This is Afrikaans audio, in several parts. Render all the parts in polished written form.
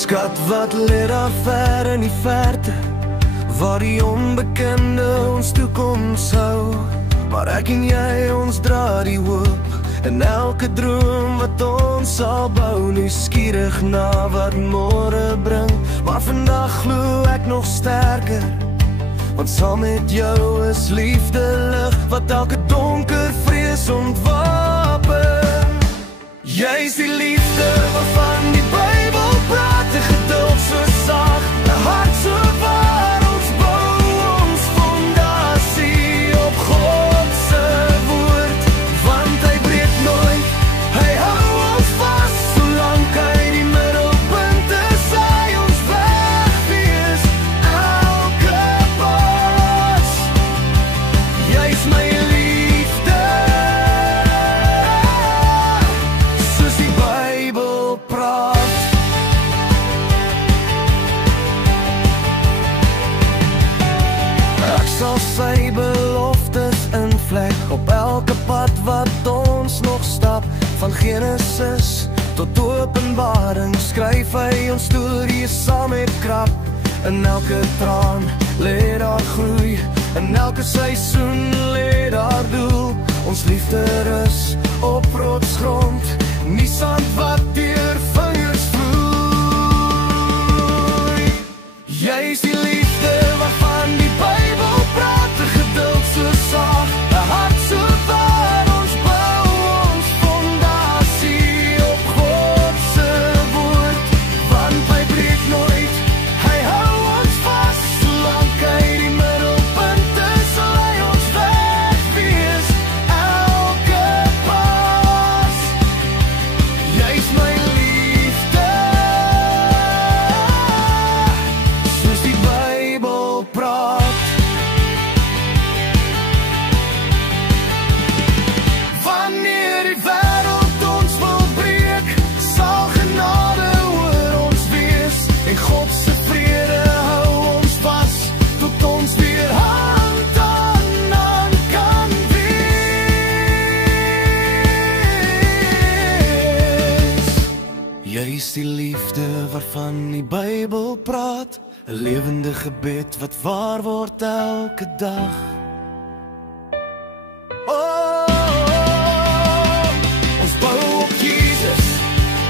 Skat, wat lê daar ver in die verte, waar die onbekende ons toekoms hou. Maar ek en jy, ons dra die hoop in elke droom wat ons sal bou. Nuuskierig na wat môre bring, maar vandag glo ek nog sterker, want saam met jou is liefde lig wat elke donker vrees ontwapen. Jy is die liefde waarvan die Bybel praat, 'n geduld so sag, 'n hart so waar. Ons bou ons fondasie op God se woord, want hy breek nooit, hy hou ons vas. Solank hy die middelpunt is, hy ons weg wees elke pas. Jy is my liefde, soos die Bybel praat. Ek sal sy beloftes invlek op elke pad wat ons nog stap. Van Genesis tot Openbaring skryf hy ons storie saam met krap. In elke traan lê daar groei, in elke seisoen lê daar doel. Ons liefde rus op rotsgrond, nie sand wat deur vingers vloei. Jy is die liefde waarvan die Bybel praat, 'n geduld so sag, 'n hart so waar. Ons bou ons fondasie op God se woord, want hy breek nooit, hy hou ons vas. Solank hy die middelpunt is, sal hy ons weg wees elke pas. Jy is my liefde, soos die Bybel praat. Wanneer die wêreld ons wil breek, sal genade oor ons wees, en God se vrede hou ons vas, tot ons weer hand aan hand kan wees. Jy is die liefde waarvan die Bybel praat, 'n lewende gebed wat waar word elke dag. Ons bou op Jesus,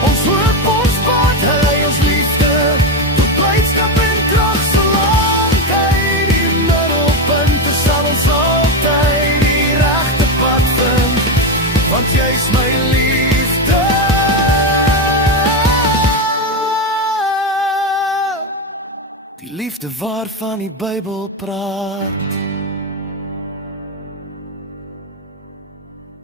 ons hoop, ons pad, hy lei ons liefde tot blydskap en krag. Solank hy die middelpunt is, sal ons altyd die regte pad vind, want jy is my liefde, die liefde waarvan die Bybel praat.